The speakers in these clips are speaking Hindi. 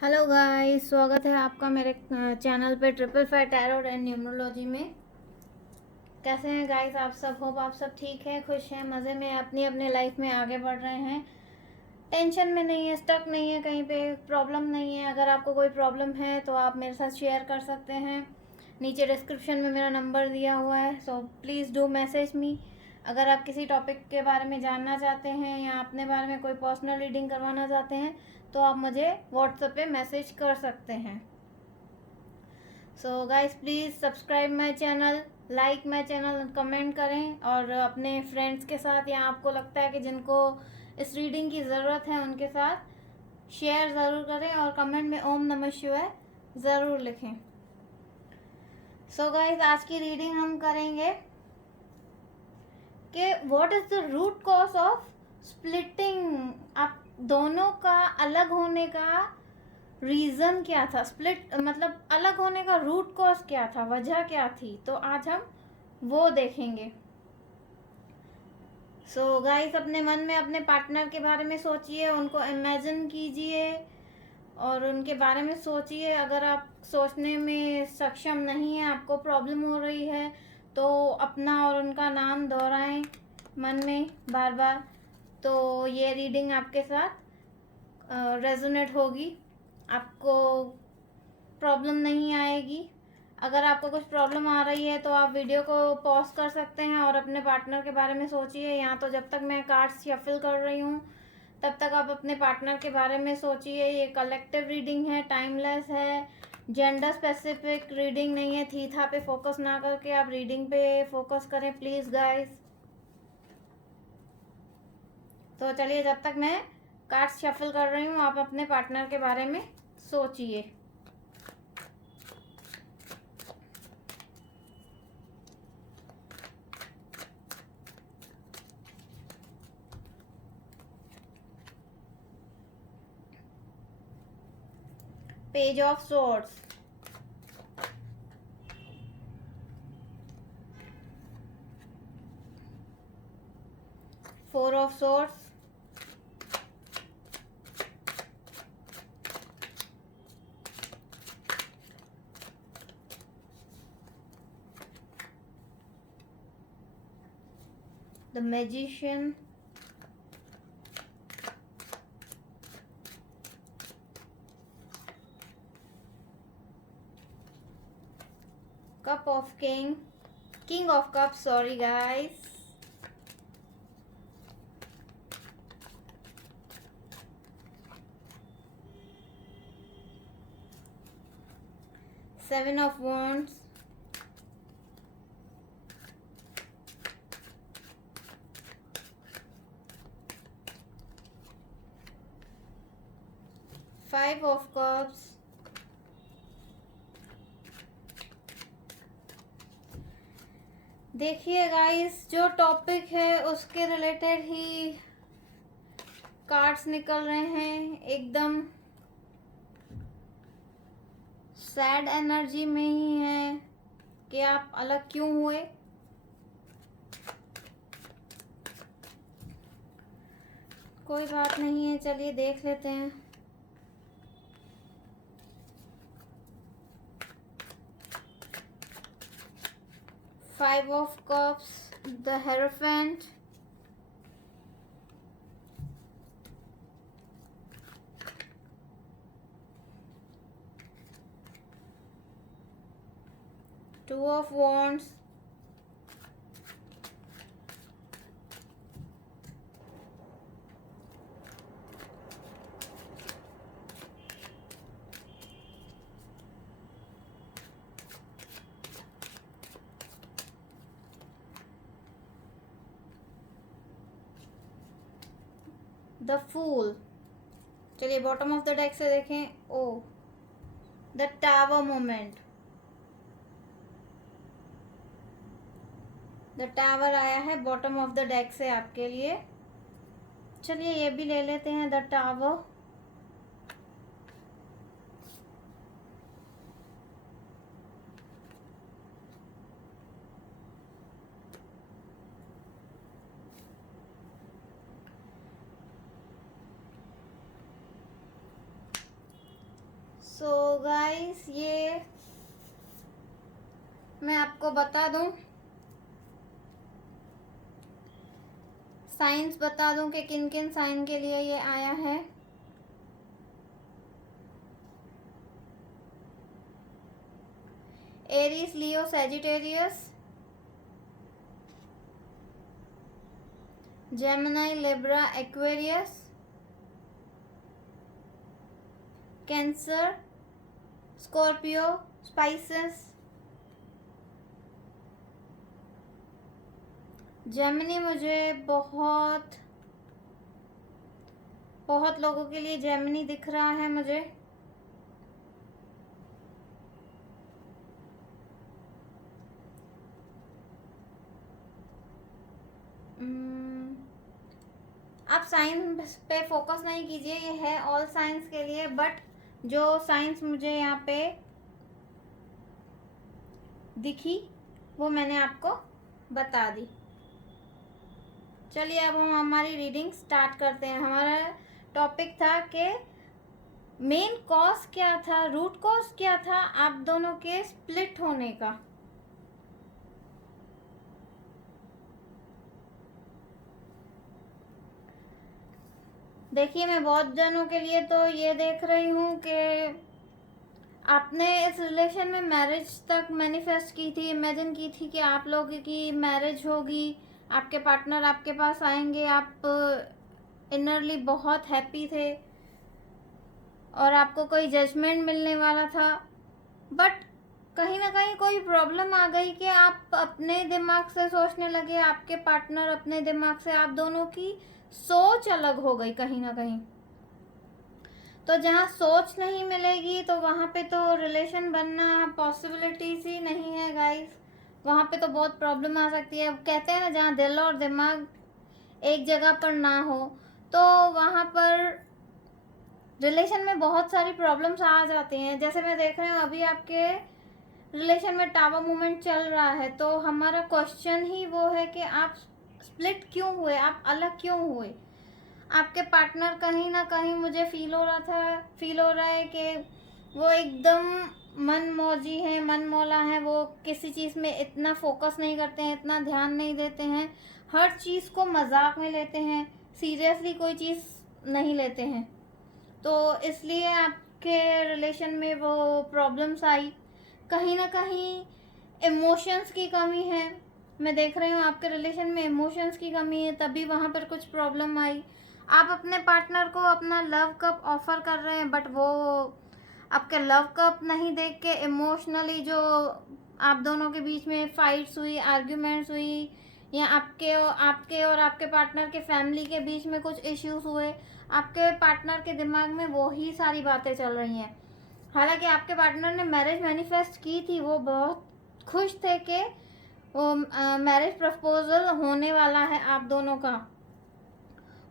हेलो गाइस, स्वागत है आपका मेरे चैनल पे triple five tarot and numerology में। कैसे हैं गाइस आप सब? होप आप सब ठीक हैं, खुश हैं, मज़े में अपनी अपने लाइफ में आगे बढ़ रहे हैं, टेंशन में नहीं है, स्टक नहीं है, कहीं पे प्रॉब्लम नहीं है। अगर आपको कोई प्रॉब्लम है तो आप मेरे साथ शेयर कर सकते हैं। नीचे डिस्क्रिप्शन में मेरा नंबर दिया हुआ है, so please do message me. अगर आप किसी टॉपिक के बारे में जानना चाहते हैं या अपने बारे में कोई पर्सनल रीडिंग करवाना चाहते हैं तो आप मुझे व्हाट्सएप पे मैसेज कर सकते हैं। So guys please subscribe my channel, like my channel, comment करें और अपने फ्रेंड्स के साथ या आपको लगता है कि जिनको इस रीडिंग की ज़रूरत है उनके साथ शेयर ज़रूर करें और कमेंट में ओम नमः शिवाय ज़रूर लिखें। सो गाइस आज की रीडिंग हम करेंगे कि what is the root cause of splitting. आप दोनों का अलग होने का रीज़न क्या था? स्प्लिट मतलब अलग होने का रूट कॉज क्या था, वजह क्या थी? तो आज हम वो देखेंगे। सो गाइस अपने मन में अपने पार्टनर के बारे में सोचिए, उनको इमेजिन कीजिए और उनके बारे में सोचिए। अगर आप सोचने में सक्षम नहीं है, आपको प्रॉब्लम हो रही है, तो अपना और उनका नाम दोहराएं मन में बार बार, तो ये रीडिंग आपके साथ रेजोनेट होगी, आपको प्रॉब्लम नहीं आएगी। अगर आपको कुछ प्रॉब्लम आ रही है तो आप वीडियो को पॉज कर सकते हैं और अपने पार्टनर के बारे में सोचिए। यहाँ तो जब तक मैं कार्ड्स शफल कर रही हूँ तब तक आप अपने पार्टनर के बारे में सोचिए। ये कलेक्टिव रीडिंग है, टाइमलेस है, जेंडर स्पेसिफिक रीडिंग नहीं है। थीथा पे फोकस ना करके आप रीडिंग पे फोकस करें प्लीज़ गाइस। तो चलिए, जब तक मैं कार्ड्स शफल कर रही हूँ आप अपने पार्टनर के बारे में सोचिए। Page of swords, four of swords, the magician, cup of king of cups, sorry guys, seven of wands, five of cups, देखिए गाइस जो टॉपिक है उसके रिलेटेड ही कार्ड्स निकल रहे हैं। एकदम सैड एनर्जी में ही है कि आप अलग क्यों हुए। कोई बात नहीं है, चलिए देख लेते हैं। Five of cups, the hierophant, two of wands, the fool. चलिए बॉटम ऑफ द डेक से देखें। Oh, the tower moment, the tower आया है बॉटम ऑफ द डेक से आपके लिए। चलिए ये भी ले लेते हैं, द टावर। सो गाइस, ये मैं आपको बता दूं, साइंस बता दूं कि किन किन साइन के लिए ये आया है। Aries, Leo, Sagittarius, Gemini, Libra, Aquarius, Cancer, Scorpio, Pisces. Gemini मुझे बहुत लोगों के लिए जेमिनी दिख रहा है मुझे। आप साइंस पे फोकस नहीं कीजिए, ये है ऑल साइंस के लिए, बट जो साइंस मुझे यहाँ पे दिखी वो मैंने आपको बता दी। चलिए अब हम हमारी रीडिंग स्टार्ट करते हैं। हमारा टॉपिक था कि मेन कॉज क्या था, रूट कॉज क्या था आप दोनों के स्प्लिट होने का। देखिए, मैं बहुत जनों के लिए तो ये देख रही हूँ कि आपने इस रिलेशन में मैरिज तक मैनिफेस्ट की थी, इमेजिन की थी कि आप लोगों की मैरिज होगी, आपके पार्टनर आपके पास आएंगे, आप इनरली बहुत हैप्पी थे और आपको कोई जजमेंट मिलने वाला था। बट कहीं ना कहीं कोई प्रॉब्लम आ गई कि आप अपने दिमाग से सोचने लगे, आपके पार्टनर अपने दिमाग से, आप दोनों की सोच अलग हो गई कहीं ना कहीं। तो जहाँ सोच नहीं मिलेगी तो वहाँ पे तो रिलेशन बनना पॉसिबिलिटीज ही नहीं है गाइस। वहाँ पे तो बहुत प्रॉब्लम आ सकती है। कहते हैं ना, जहाँ दिल और दिमाग एक जगह पर ना हो तो वहाँ पर रिलेशन में बहुत सारी प्रॉब्लम्स आ जाती हैं। जैसे मैं देख रही हूँ अभी आपके रिलेशन में टावर मूवमेंट चल रहा है, तो हमारा क्वेश्चन ही वो है कि आप स्प्लिट क्यों हुए, आप अलग क्यों हुए। आपके पार्टनर कहीं ना कहीं मुझे फील हो रहा है कि वो एकदम मन मौजी है, मन मौला है। वो किसी चीज़ में इतना फोकस नहीं करते हैं, इतना ध्यान नहीं देते हैं, हर चीज़ को मजाक में लेते हैं, सीरियसली कोई चीज़ नहीं लेते हैं। तो इसलिए आपके रिलेशन में वो प्रॉब्लम्स आई। कहीं ना कहीं इमोशंस की कमी है। मैं देख रही हूँ आपके रिलेशन में इमोशंस की कमी है, तभी वहाँ पर कुछ प्रॉब्लम आई। आप अपने पार्टनर को अपना लव कप ऑफर कर रहे हैं, बट वो आपके लव कप नहीं देख के इमोशनली जो आप दोनों के बीच में फाइट्स हुई, आर्ग्यूमेंट्स हुई, या आपके और आपके पार्टनर के फैमिली के बीच में कुछ इश्यूज हुए, आपके पार्टनर के दिमाग में वो ही सारी बातें चल रही हैं। हालांकि आपके पार्टनर ने मैरिज मैनिफेस्ट की थी, वो बहुत खुश थे कि वो मैरिज प्रपोजल होने वाला है आप दोनों का।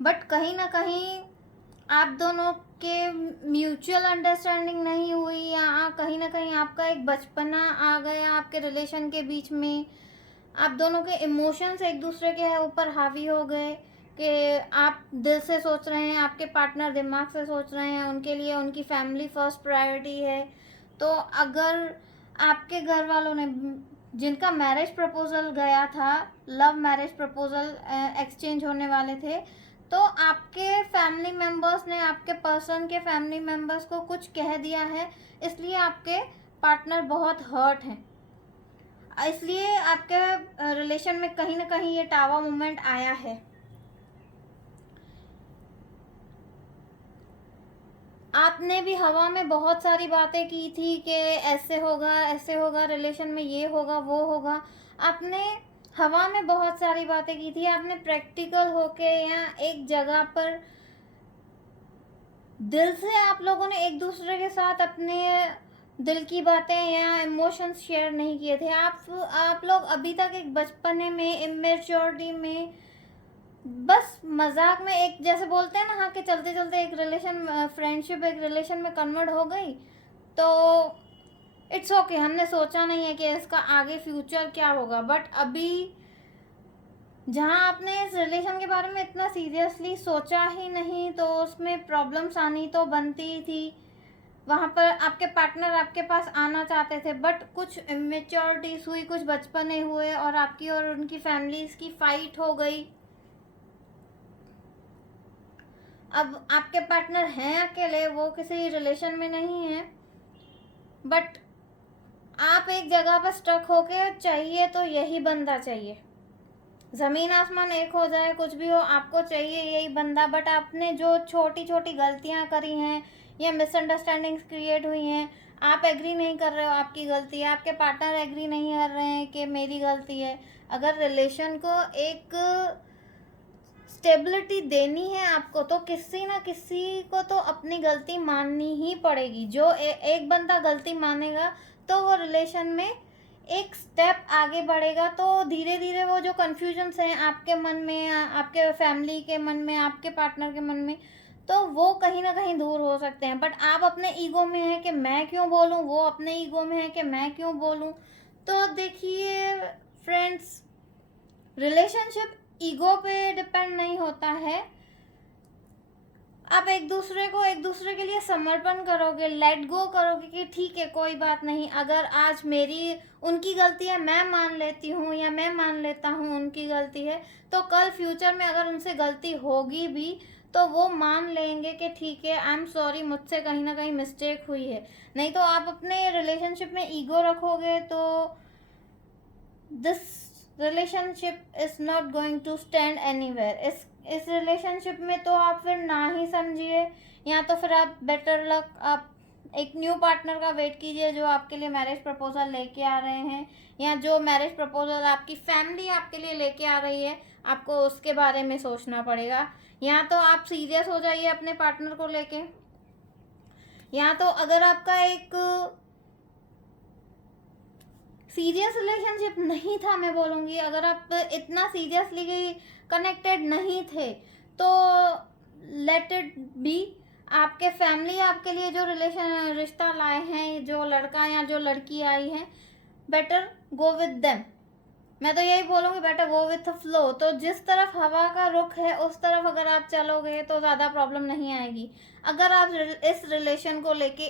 बट कहीं ना कहीं आप दोनों के म्यूचुअल अंडरस्टैंडिंग नहीं हुई, या कहीं ना कहीं आपका एक बचपना आ गया आपके रिलेशन के बीच में। आप दोनों के इमोशंस एक दूसरे के ऊपर हावी हो गए कि आप दिल से सोच रहे हैं, आपके पार्टनर दिमाग से सोच रहे हैं, उनके लिए उनकी फैमिली फर्स्ट प्रायोरिटी है। तो अगर आपके घर वालों ने, जिनका मैरिज प्रपोजल गया था, लव मैरिज प्रपोजल एक्सचेंज होने वाले थे, तो आपके फैमिली मेम्बर्स ने आपके पर्सन के फैमिली मेम्बर्स को कुछ कह दिया है, इसलिए आपके पार्टनर बहुत हर्ट हैं। इसलिए आपके रिलेशन में कहीं ना कहीं ये टावर मूवमेंट आया है। आपने भी हवा में बहुत सारी बातें की थी कि ऐसे होगा रिलेशन में, ये होगा वो होगा। आपने हवा में बहुत सारी बातें की थी। आपने प्रैक्टिकल होके या एक जगह पर दिल से आप लोगों ने एक दूसरे के साथ अपने दिल की बातें या इमोशंस शेयर नहीं किए थे। आप लोग अभी तक एक बचपने में, इमेच्योरिटी में, बस मजाक में, एक जैसे बोलते हैं ना, हाँ, कि चलते चलते एक रिलेशन, फ्रेंडशिप एक रिलेशन में कन्वर्ट हो गई, तो इट्स ओके, हमने सोचा नहीं है कि इसका आगे फ्यूचर क्या होगा। बट अभी जहाँ आपने इस रिलेशन के बारे में इतना सीरियसली सोचा ही नहीं, तो उसमें प्रॉब्लम्स आनी तो बनती ही थी। वहाँ पर आपके पार्टनर आपके पास आना चाहते थे, बट कुछ इमेच्योरिटीज हुई, कुछ बचपने हुए और आपकी और उनकी फैमिलीज की फाइट हो गई। अब आपके पार्टनर हैं अकेले, वो किसी रिलेशन में नहीं है, बट आप एक जगह पर स्टक होके चाहिए तो यही बंदा चाहिए। ज़मीन आसमान एक हो जाए, कुछ भी हो, आपको चाहिए यही बंदा। बट आपने जो छोटी छोटी गलतियां करी हैं या मिसअंडरस्टैंडिंग्स क्रिएट हुई हैं, आप एग्री नहीं कर रहे हो आपकी गलती है, आपके पार्टनर एग्री नहीं कर रहे हैं कि मेरी गलती है। अगर रिलेशन को एक स्टेबिलिटी देनी है आपको, तो किसी ना किसी को तो अपनी गलती माननी ही पड़ेगी। जो एक बंदा गलती मानेगा तो वो रिलेशन में एक स्टेप आगे बढ़ेगा। तो धीरे धीरे वो जो कन्फ्यूजन्स हैं आपके मन में, आपके फैमिली के मन में, आपके पार्टनर के मन में, तो वो कहीं ना कहीं दूर हो सकते हैं। बट आप अपने ईगो में हैं कि मैं क्यों बोलूं, वो अपने ईगो में है कि मैं क्यों बोलूं। तो देखिए फ्रेंड्स, रिलेशनशिप ईगो पे डिपेंड नहीं होता है। आप एक दूसरे के लिए समर्पण करोगे, लेट गो करोगे कि ठीक है कोई बात नहीं, अगर आज मेरी उनकी गलती है, मैं मान लेती हूँ या मैं मान लेता हूँ उनकी गलती है, तो कल फ्यूचर में अगर उनसे गलती होगी भी तो वो मान लेंगे कि ठीक है, आई एम सॉरी, मुझसे कहीं ना कहीं मिस्टेक हुई है। नहीं तो आप अपने रिलेशनशिप में ईगो रखोगे तो this relationship is not going to stand anywhere. इस रिलेशनशिप में तो आप फिर ना ही समझिए, या तो फिर आप बेटर लक, आप एक न्यू पार्टनर का वेट कीजिए जो आपके लिए मैरिज प्रपोजल लेके आ रहे हैं, या जो मैरिज प्रपोजल आपकी फैमिली आपके लिए लेके आ रही है, आपको उसके बारे में सोचना पड़ेगा। या तो आप सीरियस हो जाइए अपने पार्टनर को लेके, या तो अगर आपका एक सीरियस रिलेशनशिप नहीं था, मैं बोलूँगी अगर आप इतना सीरियसली कनेक्टेड नहीं थे तो लेट इट बी। आपके फैमिली आपके लिए जो रिश्ता लाए हैं, जो लड़का या जो लड़की आई है, बेटर गो विद देम। मैं तो यही बोलूँगी बेटर गो विथ फ्लो। तो जिस तरफ हवा का रुख है उस तरफ अगर आप चलोगे तो ज़्यादा प्रॉब्लम नहीं आएगी। अगर आप इस रिलेशन को लेके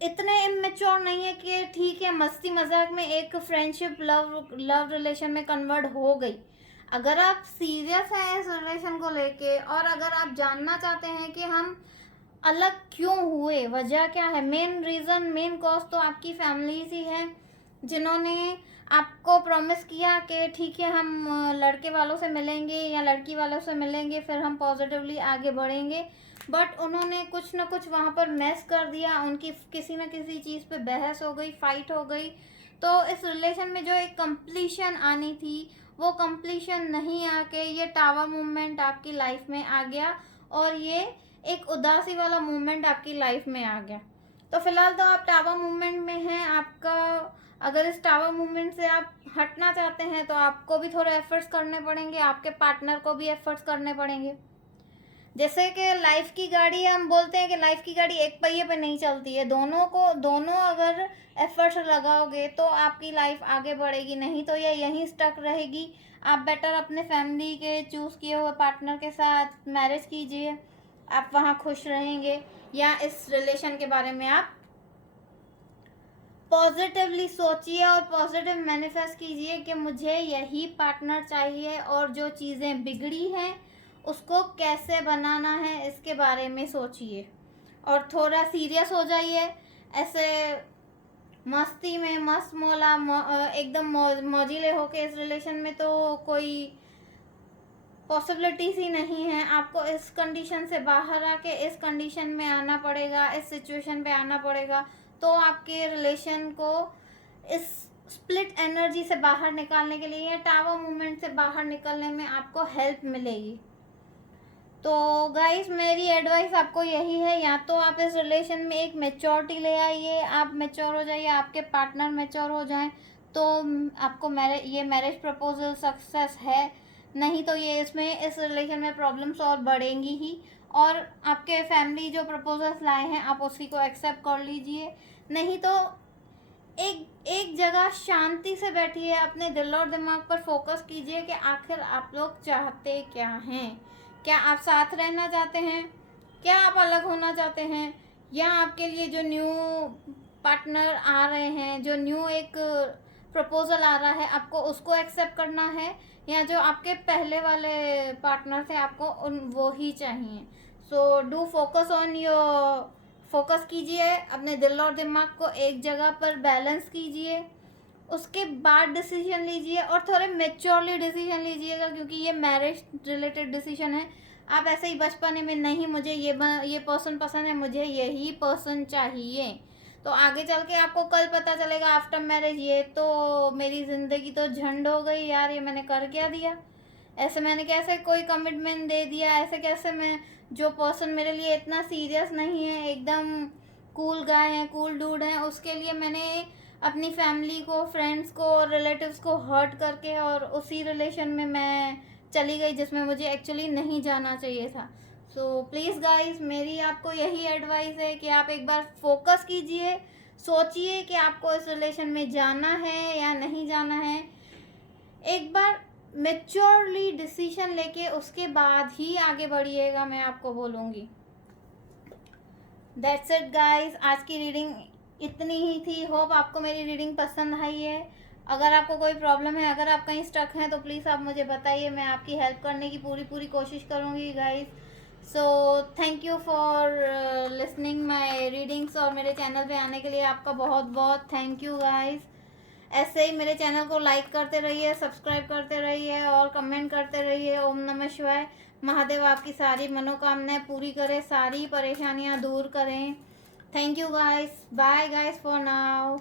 इतने इमेच्योर नहीं है कि ठीक है मस्ती मजाक में एक फ्रेंडशिप लव रिलेशन में कन्वर्ट हो गई, अगर आप सीरियस हैं इस रिलेशन को लेके और अगर आप जानना चाहते हैं कि हम अलग क्यों हुए, वजह क्या है, मेन रीज़न, मेन कॉज तो आपकी फैमिलीज ही है जिन्होंने आपको प्रॉमिस किया कि ठीक है हम लड़के वालों से मिलेंगे या लड़की वालों से मिलेंगे, फिर हम पॉजिटिवली आगे बढ़ेंगे। बट उन्होंने कुछ ना कुछ वहाँ पर मैस कर दिया, उनकी किसी न किसी चीज़ पे बहस हो गई, फाइट हो गई। तो इस रिलेशन में जो एक कंप्लीशन आनी थी वो कंप्लीशन नहीं आके ये टावर मूवमेंट आपकी लाइफ में आ गया और ये एक उदासी वाला मूवमेंट आपकी लाइफ में आ गया। तो फिलहाल तो आप टावर मूवमेंट में हैं। आपका अगर इस टावर मूवमेंट से आप हटना चाहते हैं तो आपको भी थोड़े एफर्ट्स करने पड़ेंगे, आपके पार्टनर को भी एफर्ट्स करने पड़ेंगे। जैसे कि लाइफ की गाड़ी, हम बोलते हैं कि लाइफ की गाड़ी एक पहिए पे नहीं चलती है, दोनों अगर एफर्ट्स लगाओगे तो आपकी लाइफ आगे बढ़ेगी, नहीं तो ये यहीं स्टक रहेगी। आप बेटर अपने फैमिली के चूज़ किए हुए पार्टनर के साथ मैरिज कीजिए, आप वहाँ खुश रहेंगे। या इस रिलेशन के बारे में आप पॉजिटिवली सोचिए और पॉजिटिव मैनिफेस्ट कीजिए कि मुझे यही पार्टनर चाहिए और जो चीज़ें बिगड़ी हैं उसको कैसे बनाना है इसके बारे में सोचिए और थोड़ा सीरियस हो जाइए। ऐसे मस्ती में मस्त मौला एकदम मौजिले होके इस रिलेशन में तो कोई पॉसिबिलिटीज ही नहीं है। आपको इस कंडीशन से बाहर आके इस कंडीशन में आना पड़ेगा, इस सिचुएशन पे आना पड़ेगा, तो आपके रिलेशन को इस स्प्लिट एनर्जी से बाहर निकालने के लिए या टावर मूवमेंट से बाहर निकलने में आपको हेल्प मिलेगी। तो गाइस मेरी एडवाइस आपको यही है, या तो आप इस रिलेशन में एक मेच्योरिटी ले आइए, आप मेच्योर हो जाइए, आपके पार्टनर मेच्योर हो जाएं तो आपको ये मैरिज प्रपोजल सक्सेस है, नहीं तो ये इस रिलेशन में प्रॉब्लम्स और बढ़ेंगी ही। और आपके फैमिली जो प्रपोजल्स लाए हैं आप उसी को एक्सेप्ट कर लीजिए, नहीं तो एक जगह शांति से बैठिए, अपने दिल और दिमाग पर फोकस कीजिए कि आखिर आप लोग चाहते क्या हैं, क्या आप साथ रहना चाहते हैं, क्या आप अलग होना चाहते हैं, या आपके लिए जो न्यू पार्टनर आ रहे हैं, जो न्यू एक प्रपोजल आ रहा है, आपको उसको एक्सेप्ट करना है, या जो आपके पहले वाले पार्टनर थे आपको उन वो ही चाहिए। So do focus on your, focus कीजिए, अपने दिल और दिमाग को एक जगह पर बैलेंस कीजिए, उसके बाद डिसीजन लीजिए, और थोड़े मेच्योरली डिसीजन लीजिएगा, क्योंकि ये मैरिज रिलेटेड डिसीजन है। आप ऐसे ही बचपने में नहीं मुझे ये पर्सन पसंद है, मुझे यही पर्सन चाहिए, तो आगे चल के आपको कल पता चलेगा आफ्टर मैरिज ये तो मेरी ज़िंदगी तो झंड हो गई यार, ये मैंने कर क्या दिया, ऐसे मैंने कैसे कोई कमिटमेंट दे दिया, ऐसे कैसे मैं, जो पर्सन मेरे लिए इतना सीरियस नहीं है, एकदम कूल गाय है, कूल डूड है, उसके लिए मैंने अपनी फैमिली को, फ्रेंड्स को, रिलेटिव्स को हर्ट करके और उसी रिलेशन में मैं चली गई जिसमें मुझे एक्चुअली नहीं जाना चाहिए था। सो प्लीज़ गाइस, मेरी आपको यही एडवाइस है कि आप एक बार फोकस कीजिए, सोचिए कि आपको इस रिलेशन में जाना है या नहीं जाना है, एक बार मेच्योरली डिसीजन लेके उसके बाद ही आगे बढ़िएगा, मैं आपको बोलूँगी। दैट्स इट गाइस, आज की रीडिंग इतनी ही थी। होप आपको मेरी रीडिंग पसंद आई है। अगर आपको कोई प्रॉब्लम है, अगर आप कहीं स्टक हैं, तो प्लीज़ आप मुझे बताइए, मैं आपकी हेल्प करने की पूरी कोशिश करूँगी guys. So thank you for listening my readings, और मेरे चैनल पे आने के लिए आपका बहुत बहुत थैंक यू गाइस। ऐसे ही मेरे चैनल को लाइक करते रहिए, सब्सक्राइब करते रहिए और कमेंट करते रहिए। ओम नमः शिवाय। महादेव आपकी सारी मनोकामनाएं पूरी करें, सारी परेशानियां दूर करें। Thank you guys, bye guys for now.